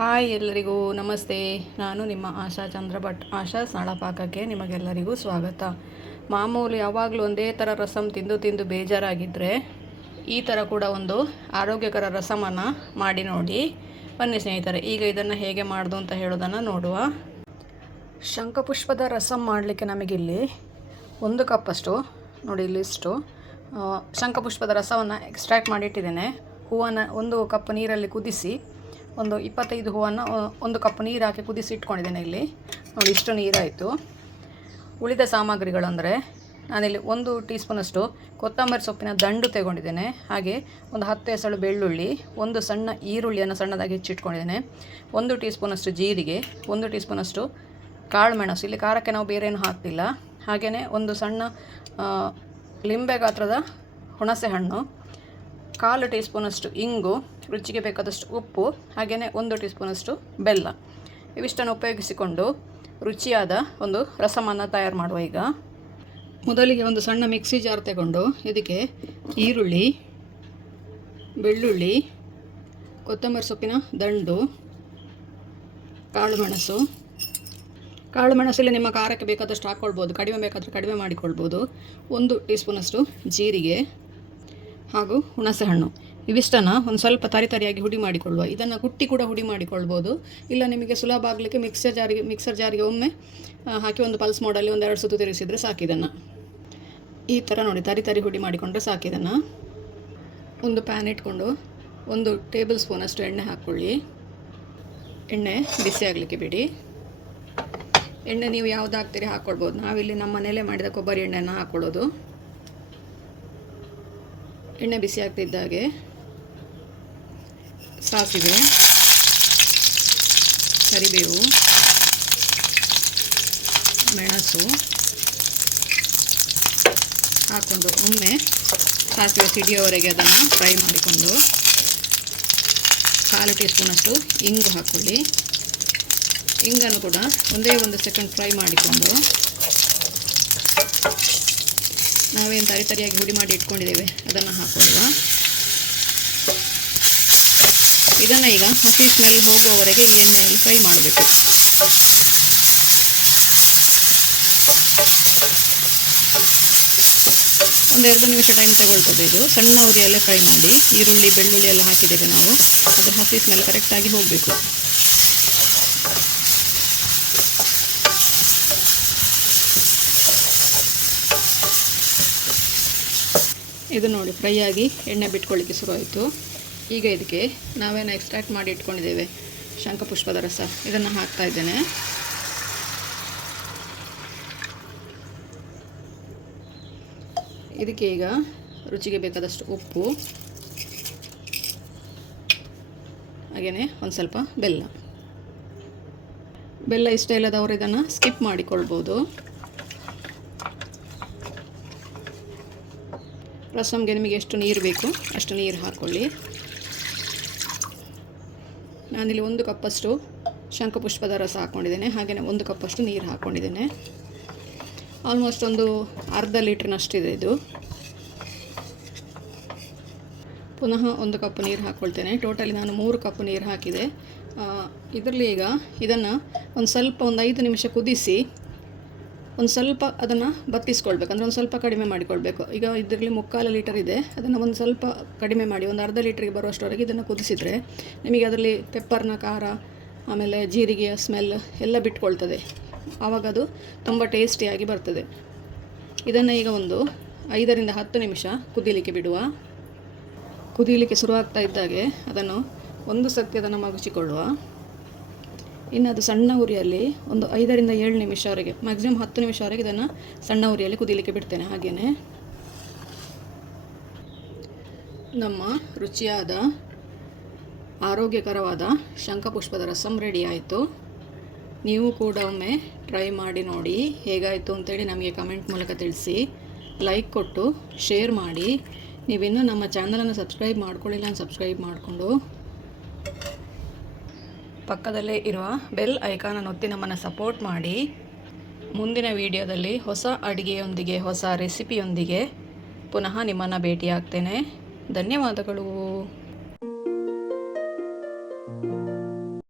Hi ಎಲ್ಲರಿಗೂ ನಮಸ್ತೆ. ನಾನು ನಿಮ್ಮ ಆಶಾ ಚಂದ್ರ ಭಟ್. ಆಶಾ ಸ್ನಾಳ ಪಾಕಕ್ಕೆ ನಿಮಗೆಲ್ಲರಿಗೂ ಸ್ವಾಗತ. ಮಾಮೂಲು ಯಾವಾಗಲೂ ಒಂದೇ ಥರ ರಸಮ್ ತಿಂದು ಬೇಜಾರಾಗಿದ್ದರೆ ಈ ಥರ ಕೂಡ ಒಂದು ಆರೋಗ್ಯಕರ ರಸಮನ್ನು ಮಾಡಿ ನೋಡಿ. ಬನ್ನಿ ಸ್ನೇಹಿತರೆ, ಈಗ ಇದನ್ನು ಹೇಗೆ ಮಾಡೋದು ಅಂತ ಹೇಳೋದನ್ನು ನೋಡುವ. ಶಂಖಪುಷ್ಪದ ರಸಮ್ ಮಾಡಲಿಕ್ಕೆ ನಮಗಿಲ್ಲಿ 1 ಕಪ್ಪಷ್ಟು ನೋಡಿ, ಇಲ್ಲಿಷ್ಟು ಶಂಖಪುಷ್ಪದ ರಸವನ್ನು ಎಕ್ಸ್ಟ್ರಾಕ್ಟ್ ಮಾಡಿಟ್ಟಿದ್ದೇನೆ. ಹೂವನ್ನು 1 ಕಪ್ ನೀರಲ್ಲಿ ಕುದಿಸಿ ಒಂದು 25 ಹೂವನ್ನು 1 ಕಪ್ ನೀರು ಹಾಕಿ ಕುದಿಸಿ ಇಟ್ಕೊಂಡಿದ್ದೇನೆ. ಇಲ್ಲಿ ನೋಡಿ, ಇಷ್ಟು ನೀರಾಯಿತು. ಉಳಿದ ಸಾಮಗ್ರಿಗಳು ಅಂದರೆ ನಾನಿಲ್ಲಿ 1 ಟೀ ಸ್ಪೂನಷ್ಟು ಕೊತ್ತಂಬರಿ ಸೊಪ್ಪಿನ ದಂಡು ತಗೊಂಡಿದ್ದೇನೆ. ಹಾಗೆ ಒಂದು 10 ಎಸಳು ಬೆಳ್ಳುಳ್ಳಿ, 1 ಸಣ್ಣ ಈರುಳ್ಳಿಯನ್ನು ಸಣ್ಣದಾಗಿ ಹೆಚ್ಚಿಟ್ಕೊಂಡಿದ್ದೇನೆ, 1 ಟೀ ಸ್ಪೂನಷ್ಟು ಜೀರಿಗೆ, 1 ಟೀ ಸ್ಪೂನಷ್ಟು ಕಾಳು ಮೆಣಸು. ಇಲ್ಲಿ ಖಾರಕ್ಕೆ ನಾವು ಬೇರೆ ಏನು ಹಾಕ್ತಿಲ್ಲ. ಹಾಗೆಯೇ 1 ಸಣ್ಣ ಲಿಂಬೆ ಗಾತ್ರದ ಹುಣಸೆ ಹಣ್ಣು, 1/4 ಟೀ ಸ್ಪೂನಷ್ಟು ಇಂಗು, ರುಚಿಗೆ ಬೇಕಾದಷ್ಟು ಉಪ್ಪು, ಹಾಗೆಯೇ 1 ಟೀ ಸ್ಪೂನಷ್ಟು ಬೆಲ್ಲ. ಇವಿಷ್ಟನ್ನು ಉಪಯೋಗಿಸಿಕೊಂಡು ರುಚಿಯಾದ ಒಂದು ರಸಮನ್ನು ತಯಾರು ಮಾಡುವ. ಈಗ ಮೊದಲಿಗೆ ಒಂದು ಸಣ್ಣ ಮಿಕ್ಸಿ ಜಾರ್ ತಗೊಂಡು ಇದಕ್ಕೆ ಈರುಳ್ಳಿ, ಬೆಳ್ಳುಳ್ಳಿ, ಕೊತ್ತಂಬರಿ ಸೊಪ್ಪಿನ ದಂಡು, ಕಾಳು ಮೆಣಸಲ್ಲಿ ನಿಮ್ಮ ಖಾರಕ್ಕೆ ಬೇಕಾದಷ್ಟು ಹಾಕ್ಕೊಳ್ಬೋದು, ಕಡಿಮೆ ಬೇಕಾದರೆ ಕಡಿಮೆ ಮಾಡಿಕೊಳ್ಬೋದು, 1 ಟೀ ಸ್ಪೂನಷ್ಟು ಜೀರಿಗೆ ಹಾಗೂ ಹುಣಸೆ ಹಣ್ಣು. ಇವಿಷ್ಟನ್ನು ಒಂದು ಸ್ವಲ್ಪ ತರಿಯಾಗಿ ಹುಡಿ ಮಾಡಿಕೊಳ್ಳುವ. ಇದನ್ನು ಕುಟ್ಟಿ ಕೂಡ ಹುಡಿ ಮಾಡಿಕೊಳ್ಬೋದು. ಇಲ್ಲ ನಿಮಗೆ ಸುಲಭ ಆಗಲಿಕ್ಕೆ ಮಿಕ್ಸರ್ ಜಾರಿಗೆ ಒಮ್ಮೆ ಹಾಕಿ ಒಂದು ಪಲ್ಸ್ ಮೋಡಲ್ಲಿ 1-2 ಸುತ್ತು ತಿರುಗಿಸಿದರೆ ಸಾಕಿದನ್ನು. ಈ ಥರ ನೋಡಿ ತರಿ ಹುಡಿ ಮಾಡಿಕೊಂಡ್ರೆ ಸಾಕಿದನ್ನು. ಒಂದು ಪ್ಯಾನ್ ಇಟ್ಕೊಂಡು 1 ಟೇಬಲ್ ಸ್ಪೂನಷ್ಟು ಎಣ್ಣೆ ಹಾಕ್ಕೊಳ್ಳಿ. ಎಣ್ಣೆ ಬಿಸಿ ಆಗಲಿಕ್ಕೆ ಬಿಡಿ. ಎಣ್ಣೆ ನೀವು ಯಾವ್ದು ಹಾಕ್ತೀರಿ ಹಾಕ್ಕೊಳ್ಬೋದು. ನಾವಿಲ್ಲಿ ನಮ್ಮ ಮನೆಯಲ್ಲೇ ಮಾಡಿದ ಕೊಬ್ಬರಿ ಎಣ್ಣೆಯನ್ನು ಹಾಕ್ಕೊಳ್ಳೋದು. ಎಣ್ಣೆ ಬಿಸಿ ಆಗ್ತಿದ್ದಾಗೆ ಸಾಸಿವೆ, ಕರಿಬೇವು, ಮೆಣಸು ಹಾಕ್ಕೊಂಡು ಒಮ್ಮೆ ಸಾಸಿವೆ ಸಿಡಿಯೋವರೆಗೆ ಅದನ್ನು ಫ್ರೈ ಮಾಡಿಕೊಂಡು 1/4 ಟೀ ಸ್ಪೂನಷ್ಟು ಇಂಗು ಹಾಕ್ಕೊಳ್ಳಿ. ಇಂಗನ್ನು ಕೂಡ ಒಂದೇ 1 ಸೆಕೆಂಡ್ ಫ್ರೈ ಮಾಡಿಕೊಂಡು ನಾವೇನು ತರಿಯಾಗಿ ಹುಡಿ ಮಾಡಿ ಇಟ್ಕೊಂಡಿದ್ದೇವೆ ಅದನ್ನು ಹಾಕೊಳ್ಳುವ. ಇದನ್ನು ಈಗ ಹಸಿ ಸ್ಮೆಲ್ ಹೋಗುವವರೆಗೆ ಈ ಎಣ್ಣೆಯಲ್ಲಿ ಫ್ರೈ ಮಾಡಬೇಕು. ಒಂದು 2 ನಿಮಿಷ ಟೈಮ್ ತಗೊಳ್ತದೆ. ಇದು ಸಣ್ಣ ಉರಿಯಲ್ಲೇ ಫ್ರೈ ಮಾಡಿ. ಈರುಳ್ಳಿ ಬೆಳ್ಳುಳ್ಳಿ ಎಲ್ಲ ಹಾಕಿದ್ದೇವೆ ನಾವು, ಅದರ ಹಸಿ ಸ್ಮೆಲ್ ಕರೆಕ್ಟಾಗಿ ಹೋಗಬೇಕು. ಇದು ನೋಡಿ ಫ್ರೈ ಆಗಿ ಎಣ್ಣೆ ಬಿಟ್ಕೊಳ್ಳಿಕ್ಕೆ ಶುರುವಾಯಿತು. ಈಗ ಇದಕ್ಕೆ ನಾವೇನು ಎಕ್ಸ್ಟ್ರಾಕ್ಟ್ ಮಾಡಿ ಇಟ್ಕೊಂಡಿದ್ದೇವೆ ಶಂಖಪುಷ್ಪದ ರಸ, ಇದನ್ನು ಹಾಕ್ತಾ ಇದ್ದೇನೆ. ಇದಕ್ಕೆ ಈಗ ರುಚಿಗೆ ಬೇಕಾದಷ್ಟು ಉಪ್ಪು, ಹಾಗೆಯೇ ಒಂದು ಸ್ವಲ್ಪ ಬೆಲ್ಲ ಇಷ್ಟ ಇಲ್ಲದವರು ಇದನ್ನು ಸ್ಕಿಪ್ ಮಾಡಿಕೊಳ್ಬೋದು. ರಸಮ್ಗೆ ನಿಮಗೆ ಎಷ್ಟು ನೀರು ಬೇಕು ಅಷ್ಟು ನೀರು ಹಾಕ್ಕೊಳ್ಳಿ. ನಾನಿಲ್ಲಿ 1 ಕಪ್ಪಷ್ಟು ಶಂಖಪುಷ್ಪದ ರಸ ಹಾಕ್ಕೊಂಡಿದ್ದೇನೆ. ಹಾಗೆಯೇ 1 ಕಪ್ಪಷ್ಟು ನೀರು ಹಾಕ್ಕೊಂಡಿದ್ದೇನೆ. ಆಲ್ಮೋಸ್ಟ್ ಒಂದು ಅರ್ಧ ಲೀಟ್ರ್ನಷ್ಟಿದೆ ಇದು. ಪುನಃ 1 ಕಪ್ ನೀರು ಹಾಕ್ಕೊಳ್ತೇನೆ. ಟೋಟಲಿ ನಾನು 3 ಕಪ್ ನೀರು ಹಾಕಿದೆ. ಇದರಲ್ಲಿ ಈಗ ಇದನ್ನು ಒಂದು 5 ನಿಮಿಷ ಕುದಿಸಿ ಒಂದು ಸ್ವಲ್ಪ ಅದನ್ನು ಬತ್ತಿಸ್ಕೊಳ್ಬೇಕು. ಅಂದರೆ ಒಂದು ಸ್ವಲ್ಪ ಕಡಿಮೆ ಮಾಡಿಕೊಳ್ಬೇಕು. ಈಗ ಇದರಲ್ಲಿ 3/4 ಲೀಟರ್ ಇದೆ, ಅದನ್ನು ಒಂದು ಸ್ವಲ್ಪ ಕಡಿಮೆ ಮಾಡಿ ಒಂದು ಅರ್ಧ ಲೀಟ್ರಿಗೆ ಬರುವಷ್ಟವರೆಗೆ ಇದನ್ನು ಕುದಿಸಿದರೆ ನಿಮಗೆ ಅದರಲ್ಲಿ ಪೆಪ್ಪರ್ನ ಖಾರ, ಆಮೇಲೆ ಜೀರಿಗೆಯ ಸ್ಮೆಲ್ ಎಲ್ಲ ಬಿಟ್ಕೊಳ್ತದೆ. ಆವಾಗ ಅದು ತುಂಬ ಟೇಸ್ಟಿಯಾಗಿ ಬರ್ತದೆ. ಇದನ್ನು ಈಗ ಒಂದು 5ರಿಂದ 10 ನಿಮಿಷ ಕುದಿಲಿಕ್ಕೆ ಬಿಡುವ. ಕುದಿಯಲಿಕ್ಕೆ ಶುರುವಾಗ್ತಾ ಇದ್ದಾಗೆ ಅದನ್ನು ಒಂದು ಸರ್ತಿ ಅದನ್ನು ಮಗುಚಿಕೊಳ್ಳುವ. ಇನ್ನು ಅದು ಸಣ್ಣ ಉರಿಯಲ್ಲಿ ಒಂದು 5ರಿಂದ 7 ನಿಮಿಷವರೆಗೆ, ಮ್ಯಾಕ್ಸಿಮಮ್ 10 ನಿಮಿಷವರೆಗೆ ಇದನ್ನು ಸಣ್ಣ ಉರಿಯಲ್ಲಿ ಕುದಿಲಿಕ್ಕೆ ಬಿಡ್ತೇನೆ. ಹಾಗೆಯೇ ನಮ್ಮ ರುಚಿಯಾದ ಆರೋಗ್ಯಕರವಾದ ಶಂಖಪುಷ್ಪದ ರಸಮ್ ರೆಡಿ ಆಯಿತು. ನೀವು ಕೂಡ ಒಮ್ಮೆ ಟ್ರೈ ಮಾಡಿ ನೋಡಿ ಹೇಗಾಯಿತು ಅಂತೇಳಿ ನಮಗೆ ಕಮೆಂಟ್ ಮೂಲಕ ತಿಳಿಸಿ. ಲೈಕ್ ಕೊಟ್ಟು ಶೇರ್ ಮಾಡಿ. ನೀವಿನ್ನೂ ನಮ್ಮ ಚಾನಲನ್ನು ಸಬ್ಸ್ಕ್ರೈಬ್ ಮಾಡ್ಕೊಳ್ಳಿಲ್ಲ, ಸಬ್ಸ್ಕ್ರೈಬ್ ಮಾಡಿಕೊಂಡು ಪಕ್ಕದಲ್ಲೇ ಇರುವ ಬೆಲ್ ಐಕಾನನ್ನು ಒತ್ತಿ ನಮ್ಮನ್ನು ಸಪೋರ್ಟ್ ಮಾಡಿ. ಮುಂದಿನ ವಿಡಿಯೋದಲ್ಲಿ ಹೊಸ ಅಡುಗೆಯೊಂದಿಗೆ, ಹೊಸ ರೆಸಿಪಿಯೊಂದಿಗೆ ಪುನಃ ನಿಮ್ಮನ್ನು ಭೇಟಿಯಾಗ್ತೇನೆ. ಧನ್ಯವಾದಗಳು.